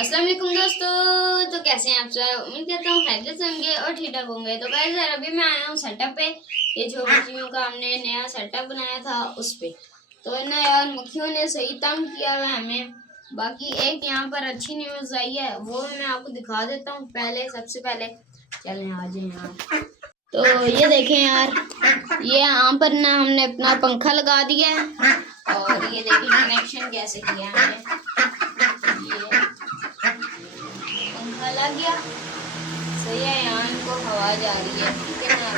अस्सलाम वालेकुम दोस्तों। तो कैसे हैं आप सब? उम्मीद करता हूँ खैरियत से होंगे और ठीक ठाक होंगे। तो गाइस यार अभी मैं आया हूँ सेटअप पे। ये जो मक्खियों का हमने नया सेटअप बनाया था उस पे। तो ना यार मक्खियों ने सही तंग किया हुआ है हमें। बाकी एक यहाँ पर अच्छी न्यूज़ आई है, वो मैं आपको दिखा देता हूँ। सबसे पहले चलें आ जाए यार। तो ये देखें यार, ये यहाँ पर ना हमने अपना पंखा लगा दिया है और ये देखिए कनेक्शन कैसे किया है हमने। पंखा लग गया, सही है। यहाँ इनको हवा जा रही है, ठीक है ना।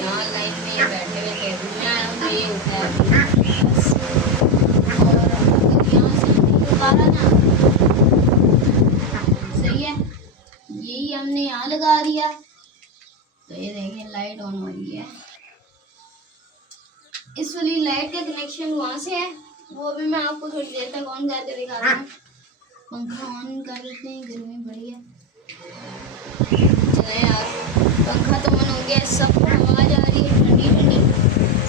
यहाँ लाइन में ये बैठे हुए थे, मैं आया हूँ तो ये होता है बस। और अगर यहाँ से दोबारा ना, सही है, यही हमने यहाँ लगा दिया। तो ये देखिए लाइट ऑन हो रही है। इस वाली लाइट का कनेक्शन वहाँ से है, वो भी मैं आपको थोड़ी देर तक ऑन करके दिखाता हूँ। पंखा ऑन कर लेते हैं, गर्मी बड़ी है। चले यार, पंखा तो ऑन हो गया, सबको हवा जा रही है ठंडी ठंडी,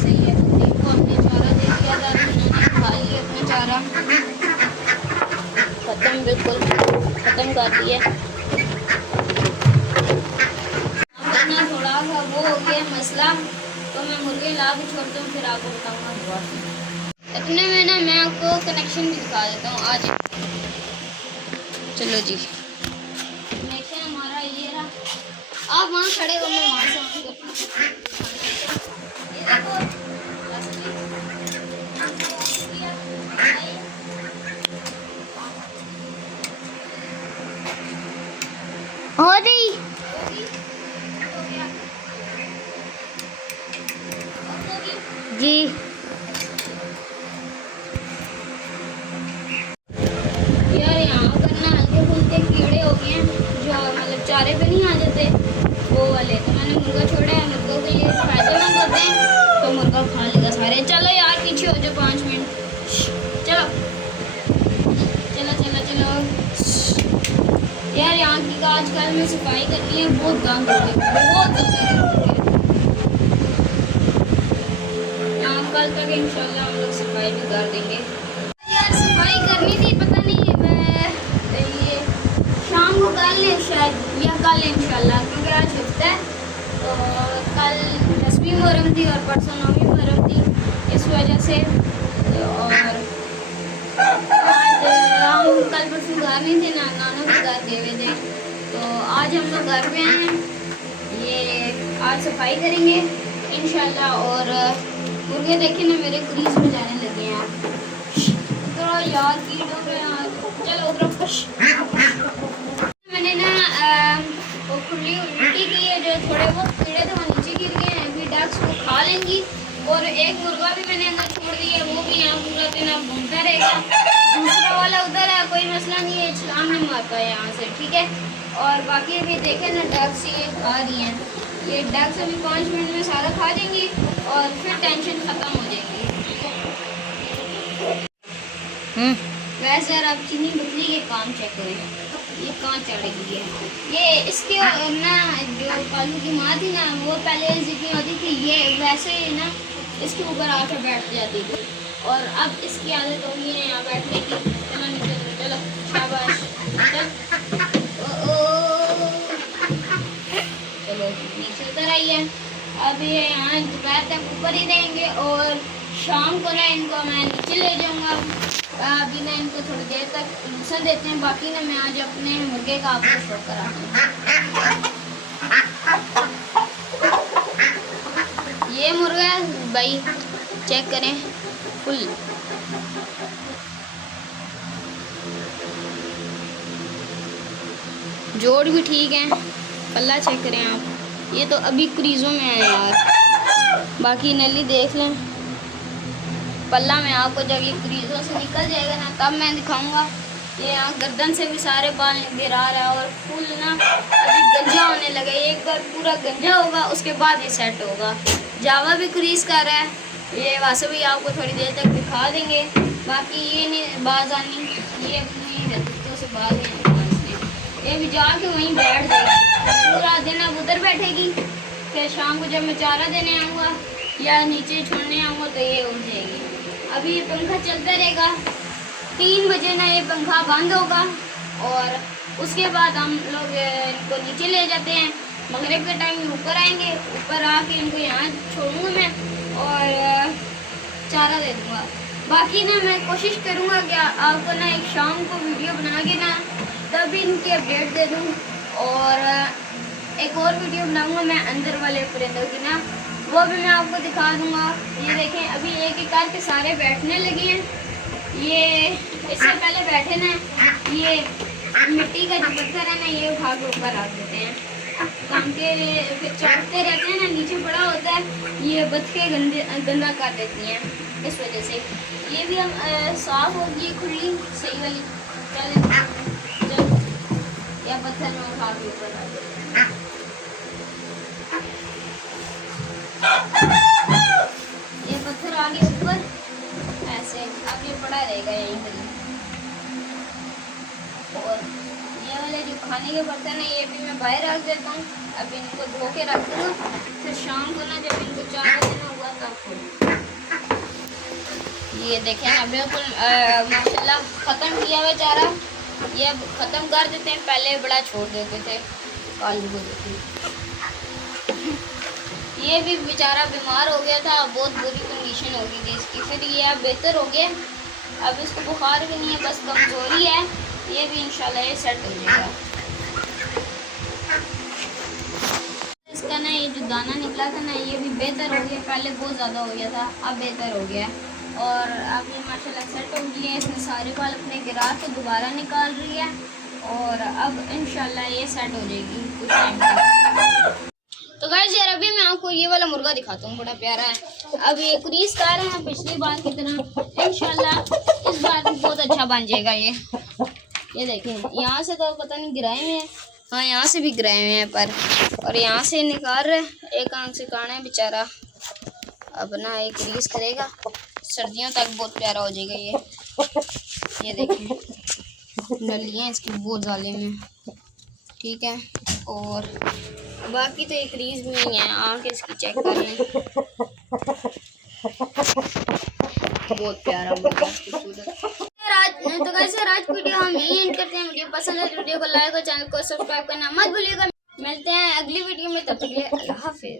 सही है। देखो हमने चारा दे दिया था, उन्होंने खा लिया अपना चारा, खत्म, बिल्कुल खत्म कर दिया। अपना थोड़ा सा वो हो गया मसला, तो मैं मुर्गे ला के छोड़ता हूँ, फिर आपको बताऊँगा। इतने में ना मैं आपको कनेक्शन भी दिखा देता हूँ आज। चलो जी, कनेक्शन हमारा ये रहा। आप वहाँ खड़े हो, मैं वहाँ से हो रही जी। यार यहाँ पर ना हल्के फुल्के कीड़े हो गए हैं, जो मतलब चारे पे नहीं आ जाते वो वाले। तो मैंने मुर्गा छोड़ा है, मुर्गों के लिए फायदेमंद होते हैं, तो मुर्गा खा लेगा सारे। चलो यार पीछे हो जाओ 5 मिनट। चलो चलो चलो चलो यार, यहाँ की आजकल में सफाई करनी है, बहुत गंद हो गई, बहुत गंद। यहाँ कल तक इंशाल्लाह हम लोग सफाई भी कर देंगे। यार सफाई करनी थी, पता नहीं मैं ये शाम को कर ले शायद, या कल इंशाल्लाह, क्योंकि आज हफ्ता है। तो कल 10वीं मुहर्रम थी और परसों 9वीं मुहर्रम थी, इस वजह से। और आज हम कल परसों घर नहीं थे ना, नाना के घर गए हुए थे, तो आज हम लोग घर पे आए हैं। ये आज सफाई करेंगे इंशाल्लाह। और मुर्गे देखे ना मेरे क्रीज में जाने लगे हैं यार, तो यार कीट हो रहे हैं। चलो उधर मैंने ना वो खुली मिट्टी की है, जो थोड़े बहुत कीड़े थे वो नीचे गिर गए हैं, अभी डक्स को खा लेंगी। और एक मुर्गा भी मैंने अंदर छोड़ दिया, वो भी यहाँ पूरा दिन अब घूमता रहेगा। दूसरा वाला उधर है, कोई मसला नहीं है, छलांग नहीं मारता है यहाँ से, ठीक है। और बाकी अभी देखें ना डक्स ये खा रही हैं, ये डक्स अभी 5 मिनट में सारा खा देंगी और फिर टेंशन ख़त्म हो जाएगी। वैसे यार आप चीनी बकरी के काम चेक करें, ये कहाँ चढ़ गई है। ये इसके ना जो कालू की माँ थी ना, वो पहले जितनी होती थी ये वैसे ही ना इसके ऊपर आकर बैठ जाती थी, और अब इसकी आदत हो गई है यहाँ बैठने की। चलो नीचे चलो, शाबाश चलो नीचे उतर आई है। अब ये यहाँ दोपहर तक ऊपर ही रहेंगे और शाम को ना इनको मैं नीचे ले जाऊँगा। अभी ना इनको थोड़ी देर तक घुसा देते हैं, बाकी ना मैं आज अपने मुर्गे का आपको शो कराता हूँ। ये मुर्गा भाई चेक करें, फुल जोड़ भी ठीक है। पल्ला चेक करें आप, ये तो अभी क्रीजों में है यार, बाकी नली देख लें। पल्ला में आपको जब ये क्रीजों से निकल जाएगा ना तब मैं दिखाऊंगा। ये यहाँ गर्दन से भी सारे बाल गिरा रहा है और फुल ना अभी गंजा होने लगा। एक बार पूरा गंजा होगा उसके बाद ये सेट होगा। जावा भी क्रीज कर रहा है, ये वैसे भी आपको थोड़ी देर तक दिखा देंगे। बाकी ये नहीं बाज आनी, ये अपनी हरकतों से बाज नहीं, ये भी जाके वहीं बैठ जाएगी, पूरा दिन अब उधर बैठेगी। फिर शाम को जब मैं चारा देने आऊँगा या नीचे छोड़ने आऊँगा तो ये उठ जाएगी। अभी ये पंखा चलता रहेगा, 3 बजे ना ये पंखा बंद होगा और उसके बाद हम लोग इनको नीचे ले जाते हैं। मगरिब के टाइम ऊपर आएंगे, ऊपर आके इनको यहाँ छोड़ूंगा मैं और चारा दे दूँगा। बाकी ना मैं कोशिश करूँगा कि आपको ना एक शाम को वीडियो बना के ना तभी इनकी अपडेट दे दूँ, और एक और वीडियो बनाऊँगा मैं अंदर वाले परिंदों की ना, वो भी मैं आपको दिखा दूँगा। ये देखें अभी एक एक करके सारे बैठने लगे हैं। ये इससे पहले बैठे ना, ये मिट्टी का जो पत्थर है ना ये उठा के ऊपर रख देते हैं, काम के फिर चढ़ते रहते हैं ना, नीचे पड़ा होता है, ये बच्चे गंदा कर देती हैं। इस वजह से ये भी हम साफ होगी खुली सही वाली जब या पत्थर में उठा के ऊपर रख देते हैं। ये पत्थर आगे ऊपर ऐसे अब ये पड़ा रहेगा यहीं पर। और ये वाले जो खाने के बर्तन है ये भी मैं बाहर रख देता हूँ। अब इनको धो के रख दूँगा, फिर शाम को ना जब इनको चारा देना हुआ तब खोलूँ। ये देखें ना बिल्कुल माशाल्लाह ख़त्म किया हुआ चारा, ये अब ख़त्म कर देते हैं। पहले बड़ा छोड़ देते थे काली हो जाती। ये भी बेचारा बीमार हो गया था, बहुत बुरी कंडीशन हो गई थी इसकी, फिर ये अब बेहतर हो गया। अब इसको बुखार भी नहीं है, बस कमज़ोरी है। ये भी इंशाल्लाह ये सेट हो जाएगा। इसका ना ये जो दाना निकला था ना ये भी बेहतर हो गया, पहले बहुत ज़्यादा हो गया था, अब बेहतर हो गया है। और अब ये माशाल्लाह सेट हो गई है। इसने सारे बाल अपने गिरा के दोबारा निकाल रही है और अब इंशाल्लाह ये सेट हो जाएगी कुछ टाइम तक। तो गाइस यार अभी मैं आपको ये वाला मुर्गा दिखाता हूँ, बड़ा प्यारा है। अब ये क्रीज कर रहे हैं पिछली बार की तरह, इंशाल्लाह इस बार भी बहुत अच्छा बन जाएगा। ये देखें यहाँ से तो पता नहीं गिराए हुए हैं, हाँ यहाँ से भी गिराए हुए हैं पर, और यहाँ से निकाल रहे, एक आंख से काना है बेचारा। अब ना एक क्रीज करेगा, सर्दियों तक बहुत प्यारा हो जाएगा। ये देखें नलियाँ इसकी बहुत जालिम है, ठीक है। और बाकी तो एक रीज भी नहीं है, आँख इसकी चेक कर लें, बहुत प्यारा मुर्गा खूबसूरत। तो कैसे आज वीडियो हम यही एंड करते हैं। वीडियो पसंद है तो वीडियो को लाइक और चैनल को सब्सक्राइब करना मत भूलिएगा। मिलते हैं अगली वीडियो में, तब तक के लिए अल्लाह हाफिज़।